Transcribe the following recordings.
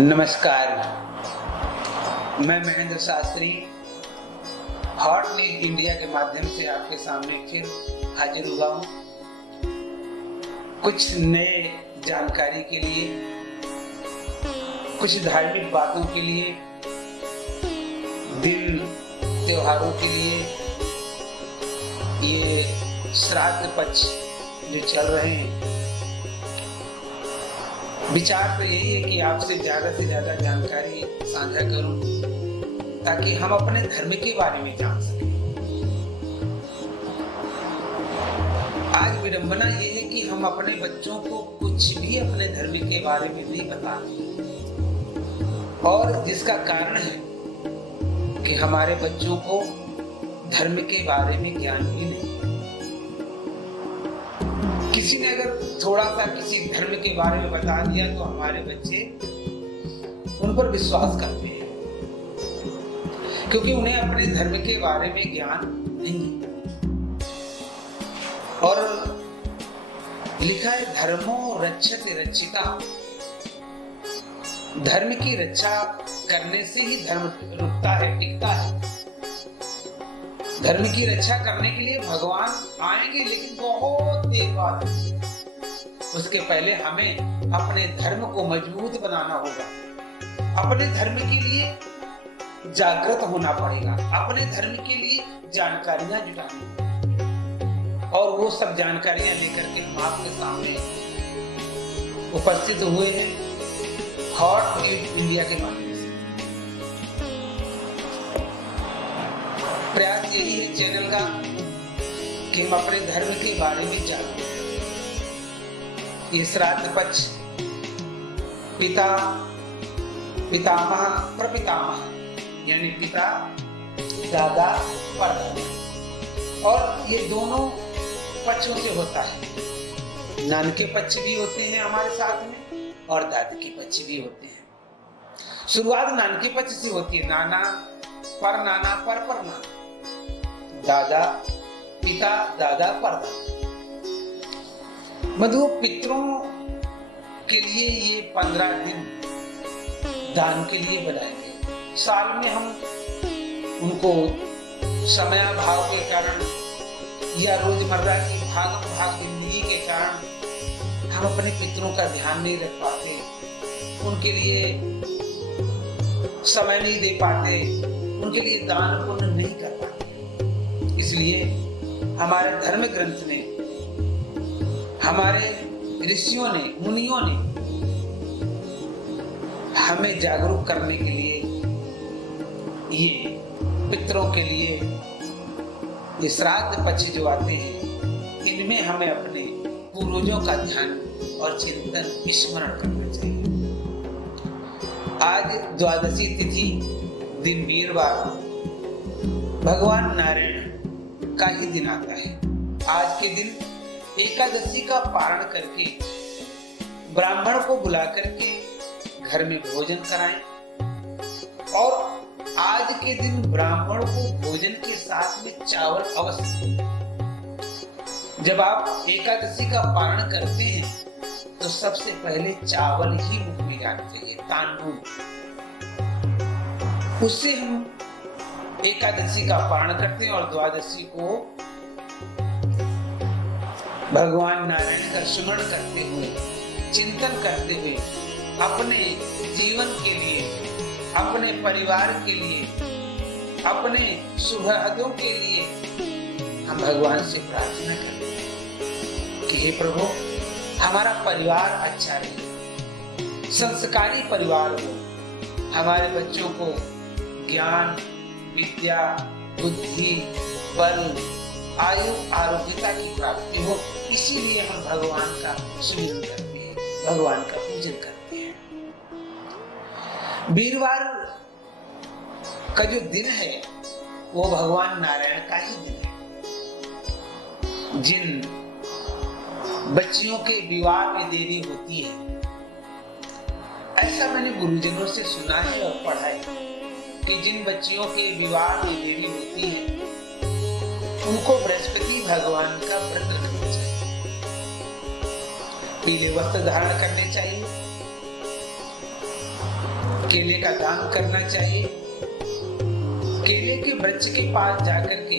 नमस्कार, मैं Mahendra Shastri hot news India के माध्यम से आपके सामने फिर हाजिर हुआ हूँ कुछ नए जानकारी के लिए, कुछ धार्मिक बातों के लिए, दिन त्योहारों के लिए। ये श्राद्ध पक्ष जो चल रहे हैं, विचार तो यही है कि आपसे ज्यादा से ज्यादा जानकारी साझा करूं ताकि हम अपने धर्म के बारे में जान सकें। आज विडंबना ये है कि हम अपने बच्चों को कुछ भी अपने धर्म के बारे में नहीं बता रहे, और जिसका कारण है कि हमारे बच्चों को धर्म के बारे में ज्ञान ही नहीं। किसी ने अगर थोड़ा सा किसी धर्म के बारे में बता दिया तो हमारे बच्चे उन पर विश्वास करते हैं, क्योंकि उन्हें अपने धर्म के बारे में ज्ञान नहीं। और लिखा है, धर्मो रक्षते रक्षिता। धर्म की रक्षा करने से ही धर्म रुकता है, टिकता है। धर्म की रक्षा करने के लिए भगवान आएंगे, लेकिन बहुत देर बाद। उसके पहले हमें अपने धर्म को मजबूत बनाना होगा। अपने धर्म के लिए जागृत होना पड़ेगा, अपने धर्म के लिए जानकारियां जुटानी, और वो सब जानकारियां लेकर के हम आपके सामने उपस्थित हुए हैं हॉट न्यूज इंडिया के माध्यम से। प्रयास यही है चैनल का कि हम अपने धर्म के बारे में जानें। ये श्राद्ध पक्ष पिता, पितामह, प्रपितामह यानी पिता, दादा, परदादा, और ये दोनों पक्षों से होता है। नानके पक्ष भी होते हैं हमारे साथ में, और दादी के पक्ष भी होते हैं। शुरुआत नानके पक्ष से होती है, नाना, पर नाना, पर नाना, दादा, पिता, दादा, परदादा। मधु पितरों के लिए ये 15 दिन दान के लिए बनाए गए। साल में हम उनको समयाभाव के कारण या रोजमर्रा की भाग जिंदगी के कारण हम अपने पितरों का ध्यान नहीं रख पाते, उनके लिए समय नहीं दे पाते, उनके लिए दान पुण्य नहीं कर पाते। इसलिए हमारे धर्म ग्रंथ ने, हमारे ऋषियों ने, मुनियों ने हमें जागरूक करने के लिए ये पितरों के लिए ये श्राद्ध पक्ष जो आते हैं, इनमें हमें अपने पूर्वजों का ध्यान और चिंतन, स्मरण करना चाहिए। आज द्वादशी तिथि, दिन वीरवार, भगवान नारायण का ही दिन आता है। आज के दिन एकादशी का पारण करके ब्राह्मण को बुला करके घर में भोजन कराएं, और आज के दिन ब्राह्मण को भोजन के साथ में चावल अवश्य। जब आप एकादशी का पारण करते हैं तो सबसे पहले चावल ही मुख में जाना चाहिए, तांडूल। उससे हम एकादशी का पारण करते हैं, और द्वादशी को भगवान नारायण का स्मरण करते हुए, चिंतन करते हुए, अपने जीवन के लिए, अपने परिवार के लिए, अपने सुहृदों के लिए हम भगवान से प्रार्थना करते हैं कि हे प्रभु, हमारा परिवार अच्छा रहे, संस्कारी परिवार हो, हमारे बच्चों को ज्ञान, विद्या, बुद्धि, बल, आयु, आरोग्यता की प्राप्ति हो। इसीलिए हम भगवान का सुमिरन करते हैं, भगवान का पूजन करते हैं। वीरवार का जो दिन है वो भगवान नारायण का ही दिन है। जिन बच्चियों के विवाह में देरी होती है, ऐसा मैंने गुरुजनों से सुना है और पढ़ा है कि जिन बच्चियों के विवाह में देरी होती है उनको बृहस्पति भगवान का व्रत रखना चाहिए, पीले वस्त्र धारण करने चाहिए, केले का दान करना चाहिए। केले के वृक्ष के पास जाकर के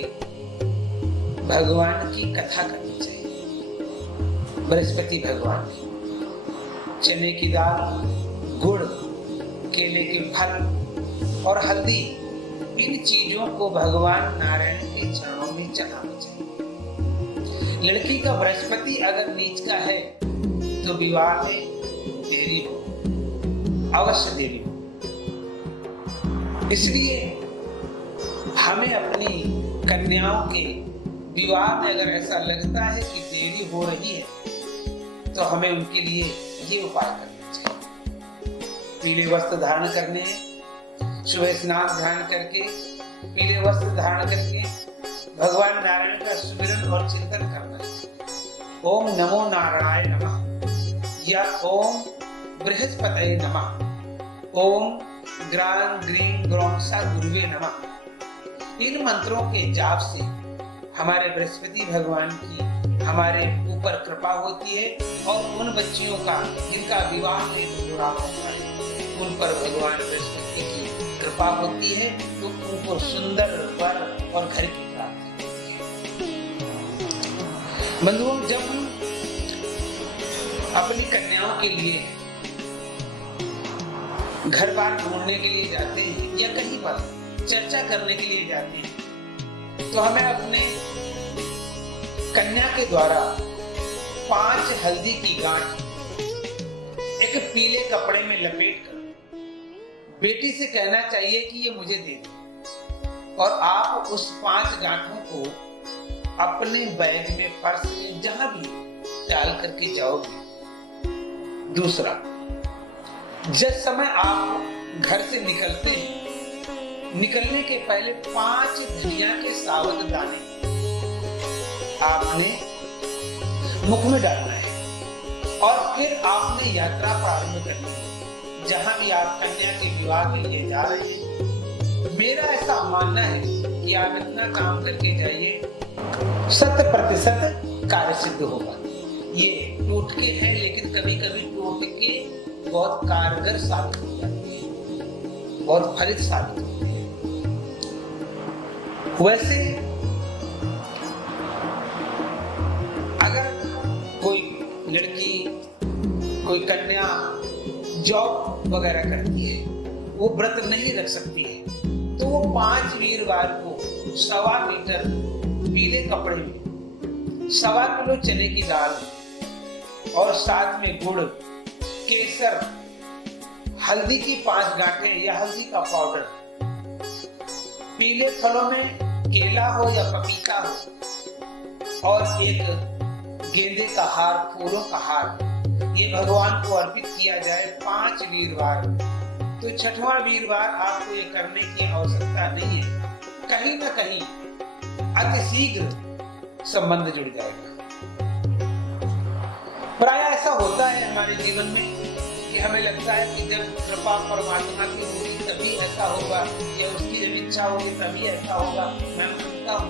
भगवान की कथा करनी चाहिए, बृहस्पति भगवान की। चने की दाल, गुड़, केले के फल और हल्दी, इन चीजों को भगवान नारायण के चरणों में चढ़ाना चाहिए। लड़की का बृहस्पति अगर नीच का है तो विवाह में देरी हो, अवश्य देरी हो। इसलिए हमें अपनी कन्याओं के विवाह में अगर ऐसा लगता है कि देरी हो रही है तो हमें उनके लिए ये उपाय करना चाहिए। पीले वस्त्र धारण करने हैं, सुबह स्नान ध्यान करके पीले वस्त्र धारण करके भगवान नारायण का सुमिरन और चिंतन करना है। ओम नमो नारायणाय नमः या ओम बृहस्पतये नमः, ओम ग्रां ग्रीं ग्रौंसा गुरुवे नमः। इन मंत्रों के जाप से हमारे बृहस्पति भगवान की हमारे ऊपर कृपा होती है और उन बच्चियों का जिनका विवाह में जुड़ा होता है उन पर भगवान बृहस्पति की कृपा होती है, तो उनको सुंदर वर और घर की प्राप्ति होती है। बंधुओं, जब हम अपनी कन्याओं के लिए घर बार ढूंढने के लिए जाते हैं या कहीं पर चर्चा करने के लिए जाते हैं तो हमें अपने कन्या के द्वारा 5 हल्दी की गांठ एक पीले कपड़े में लपेट कर बेटी से कहना चाहिए कि ये मुझे दे दो, और आप उस 5 गांठों को अपने बैग में, पर्स में, जहां भी डाल करके जाओगे। दूसरा, जिस समय आप घर से निकलते हैं, निकलने के पहले 5 धनिया के साबुत दाने आपने मुख में डालना है और फिर आपने यात्रा प्रारंभ करनी है जहां भी आप कन्या के विवाह के लिए जा रहे हैं। मेरा ऐसा मानना है कि आप इतना काम करके जाइए, 100% कार्य सिद्ध होगा। ये टोटके हैं, लेकिन कभी कभी टोटके बहुत कारगर साबित हो जाते हैं, बहुत फलित साबित होते हैं। वैसे अगर कोई लड़की, कोई कन्या जॉब वगैरह करती है, वो व्रत नहीं रख सकती है, तो वो 5 वीरवार को 1.25 मीटर पीले कपड़े में 1.25 किलो चने की दाल और साथ में गुड़, केसर, हल्दी की 5 गांठें या हल्दी का पाउडर, पीले फलों में केला हो या पपीता हो और एक गेंदे का हार, फूलों का हार, ये भगवान को अर्पित किया जाए 5 वीरवार। तो 6वां वीरवार आपको ये करने की आवश्यकता नहीं है, कहीं ना कहीं अति शीघ्र संबंध जुड़ जाएगा। प्राय ऐसा होता है हमारे जीवन में कि हमें लगता है कि जब कृपा परमात्मा की होगी तभी ऐसा होगा, या उसकी जब इच्छा होगी तभी ऐसा होगा। मैं मानता हूँ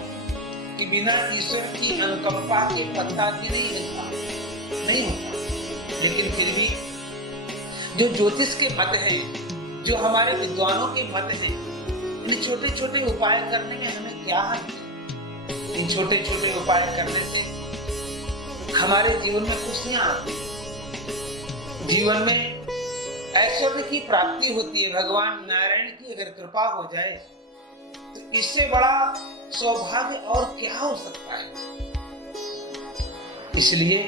कि बिना ईश्वर की अनुकंपा के पत्ता भी नहीं मिलता, नहीं होता। लेकिन फिर भी जो ज्योतिष के मत हैं, जो हमारे विद्वानों के मत हैं, इन छोटे छोटे उपाय करने में हमें क्या हानि है? इन छोटे छोटे उपाय करने से हमारे जीवन में खुशियां आती है, जीवन में ऐश्वर्य की प्राप्ति होती है। भगवान नारायण की अगर कृपा हो जाए तो इससे बड़ा सौभाग्य और क्या हो सकता है। इसलिए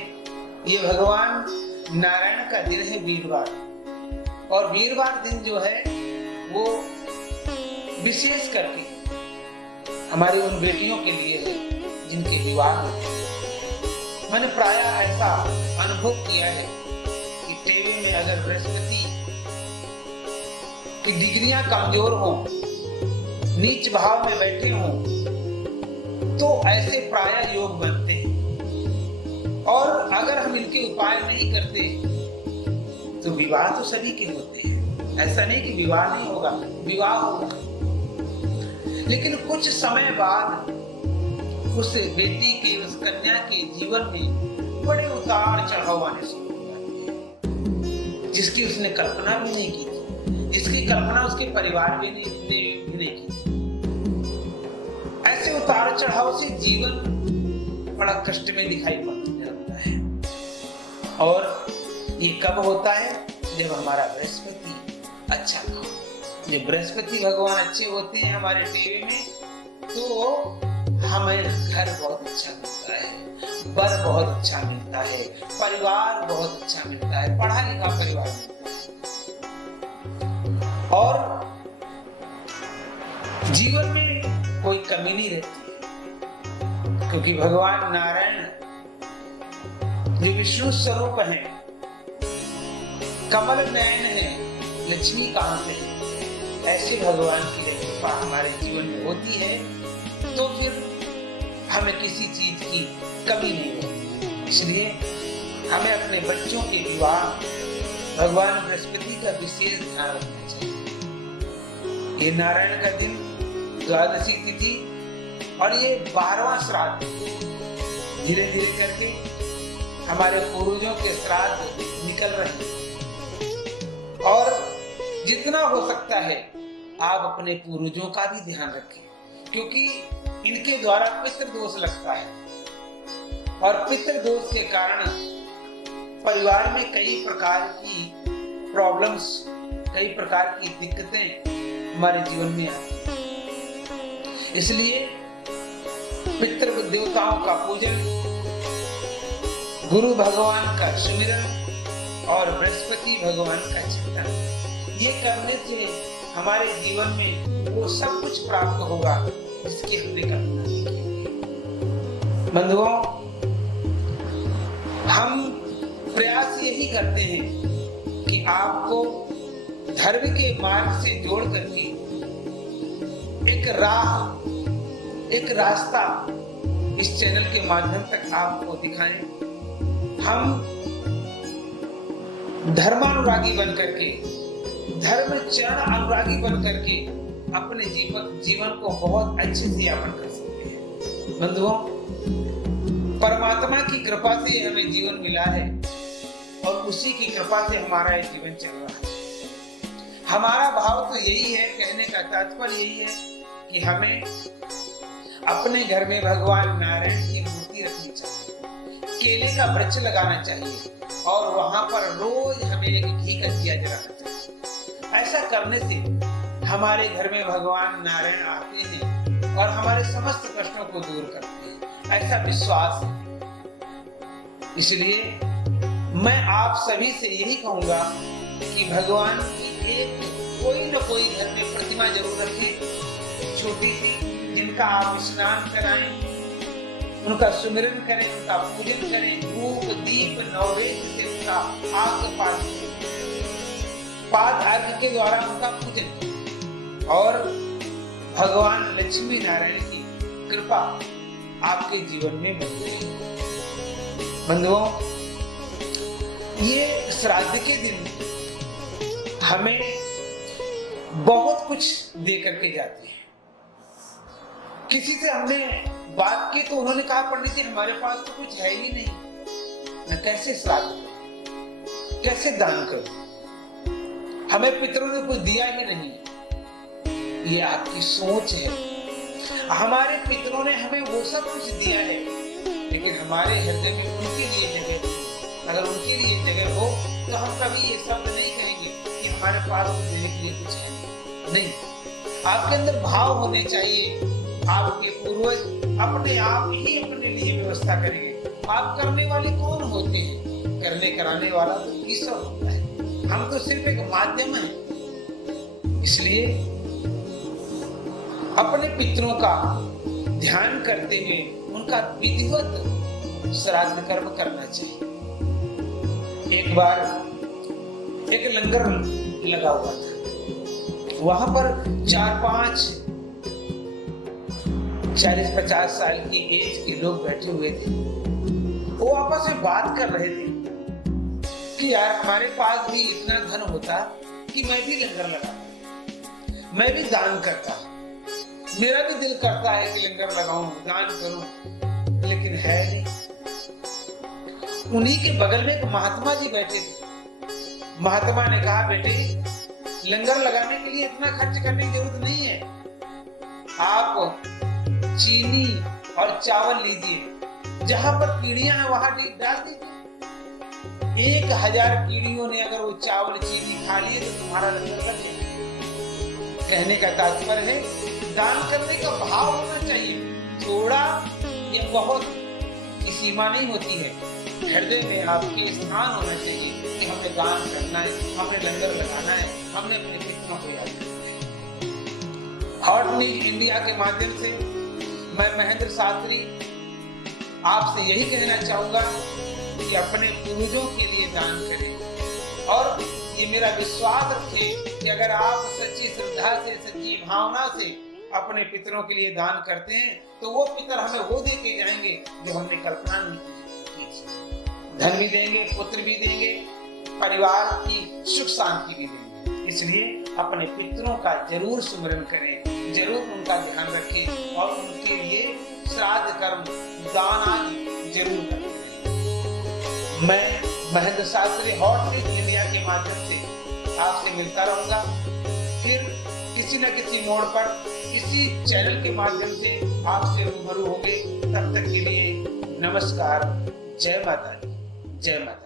ये भगवान नारायण का दिन है वीरवार, और वीरवार दिन जो है वो विशेष करके हमारी उन बेटियों के लिए है जिनके विवाह होते हैं। मैंने प्राय ऐसा अनुभव किया है कि टीवी में अगर बृहस्पति की डिग्रियां कमजोर हो, नीच भाव में बैठे हों, तो ऐसे प्राय योग बनते हैं। और अगर हम इनके उपाय नहीं करते तो विवाह तो सभी के होते हैं, ऐसा नहीं कि विवाह नहीं होगा, विवाह होगा, लेकिन कुछ समय बाद उस बेटी के, उस कन्या के जीवन में बड़े उतार चढ़ाव आने शुरू हो जाते हैं, जिसकी उसने कल्पना भी नहीं की थी, जिसकी कल्पना उसके परिवार ने भी नहीं की। ऐसे उतार चढ़ाव से जीवन बड़ा कष्ट में दिखाई पड़ने लगता है। और ये कब होता है? जब हमारा बृहस्पति अच्छा ना हो। जब बृहस्पति भगवान अच्छे होते हैं हमारे टीवी में, तो हमें घर बहुत अच्छा मिलता है, बर बहुत अच्छा मिलता है, परिवार बहुत अच्छा मिलता है, पढ़ा लिखा परिवार मिलता है, और जीवन में कोई कमी नहीं रहती है। क्योंकि भगवान नारायण जो विष्णु स्वरूप हैं, कमल नयन है, लक्ष्मी कांत है, ऐसे भगवान की कृपा हमारे जीवन में होती है तो फिर हमें किसी चीज की कमी नहीं होती। इसलिए हमें अपने बच्चों के विवाह भगवान बृहस्पति का विशेष ध्यान रखना चाहिए। ये नारायण का दिन, द्वादशी तिथि और ये 12वां श्राद्ध, धीरे धीरे करके हमारे पूर्वजों के श्राद्ध निकल रहे हैं। और जितना हो सकता है आप अपने पूर्वजों का भी ध्यान रखें, क्योंकि इनके द्वारा पितृदोष लगता है और पितृदोष के कारण परिवार में कई प्रकार की प्रॉब्लम्स, कई प्रकार की दिक्कतें हमारे जीवन में आती हैं। इसलिए पितृ देवताओं का पूजन, गुरु भगवान का सुमिरन और बृहस्पति भगवान का चिंतन, ये करने से हमारे जीवन में वो सब कुछ प्राप्त होगा जिसकी हमने कल्पना की है। बंधुओं, हम प्रयास यही करते हैं कि आपको धर्म के मार्ग से जोड़ करके एक राह, एक रास्ता इस चैनल के माध्यम तक आपको दिखाएं। हम धर्मानुरागी बन करके, धर्म चरण अनुरागी बन करके अपने जीवन को बहुत अच्छे से यापन कर सकते हैं। बंधुओं, परमात्मा की कृपा से हमें जीवन मिला है और उसी की कृपा से हमारा ये जीवन चल रहा है। हमारा भाव तो यही है, कहने का तात्पर्य यही है कि हमें अपने घर में भगवान नारायण की मूर्ति रखनी चाहिए, केले का वृक्ष लगाना चाहिए और वहां पर रोज हमें एक घी का दिया जलाना चाहिए। ऐसा करने से हमारे घर में भगवान नारायण आते हैं और हमारे समस्त कष्टों को दूर करते हैं, ऐसा विश्वास है। इसलिए मैं आप सभी से यही कहूंगा कि भगवान की एक कोई न कोई घर में प्रतिमा जरूर रखें, छोटी सी, जिनका आप स्नान कराएं, उनका सुमिरन करें, उनका पूजन करें, धूप दीप नैवेद्य से उनका पाद अर्घ के द्वारा उनका पूजन करें और भगवान लक्ष्मी नारायण की कृपा आपके जीवन में बनी रहे। बंधुओं, ये श्राद्ध के दिन हमें बहुत कुछ दे करके जाते हैं। किसी से हमने बात की तो उन्होंने कहा, पंडित जी हमारे पास तो कुछ है ही नहीं, मैं कैसे श्राद्ध करूं, कैसे दान करूं, हमें पितरों ने कुछ दिया ही नहीं। ये आपकी सोच है। हमारे पितरों ने हमें वो सब कुछ दिया है, लेकिन हमारे हृदय में उनके लिए जगह नहीं। अगर उनके लिए जगह हो तो हम कभी ये शब्द नहीं कहेंगे कि हमारे पास देने के लिए कुछ है। नहीं, आपके अंदर भाव होने चाहिए। आपके पूर्वज अपने आप ही अपने लिए व्यवस्था करेंगे। आप करने वाले कौन होते हैं? करने कराने वाला तो ईश्वर होता है, हम तो सिर्फ एक माध्यम हैं। इसलिए अपने पितरों का ध्यान करते हुए उनका विधिवत श्राद्ध कर्म करना चाहिए। एक बार एक लंगर लगा हुआ था, वहां पर 4-5 40-50 साल की एज के लोग बैठे हुए थे। वो आपस में बात कर रहे थे कि यार हमारे पास भी इतना धन होता कि मैं भी लंगर लगाता, मैं भी दान करता, मेरा भी दिल करता है कि लंगर लगाऊं, दान करूं, लेकिन है नहीं। उन्हीं के बगल में एक महात्मा जी बैठे थे। महात्मा ने कहा, बेटे लंगर लगाने के लिए इतना खर्च करने की जरूरत नहीं है। आप चीनी और चावल लीजिए, जहां पर कीड़ियां हैं वहां डाल दीजिए। 1000 कीड़ियों ने अगर वो चावल चीनी खा लिए तो तुम्हारा लंगर कर देगा। कहने का तात्पर्य है दान करने का भाव होना चाहिए। थोड़ा या बहुत की सीमा नहीं होती है, हृदय में आपके स्थान होना चाहिए कि हमें दान करना है, हमें लंगर लगाना है, हमने अपने पितरों को याद करना है। हॉट न्यूज इंडिया के माध्यम से मैं महेंद्र शास्त्री आपसे यही कहना चाहूंगा कि अपने पूर्वजों के लिए दान करें, और ये मेरा विश्वास रखें कि अगर आप सच्ची श्रद्धा से, सच्ची भावना से अपने पितरों के लिए दान करते हैं तो वो पितर हमें वो दे के जाएंगे जो हमने कल्पना नहीं की। धन भी देंगे, पुत्र भी देंगे, परिवार की सुख शांति भी देंगे। इसलिए अपने पितरों का जरूर स्मरण करें, जरूर उनका ध्यान रखें और उनके लिए श्राद्ध कर्म, दान आदि जरूर करें। मैं Mahendra Shastri hot news India के माध्यम से आपसे मिलता रहूंगा, फिर किसी न किसी मोड़ पर इसी चैनल के माध्यम से आपसे रूबरू होंगे। तब तक के लिए नमस्कार। जय माता दी, जय माता।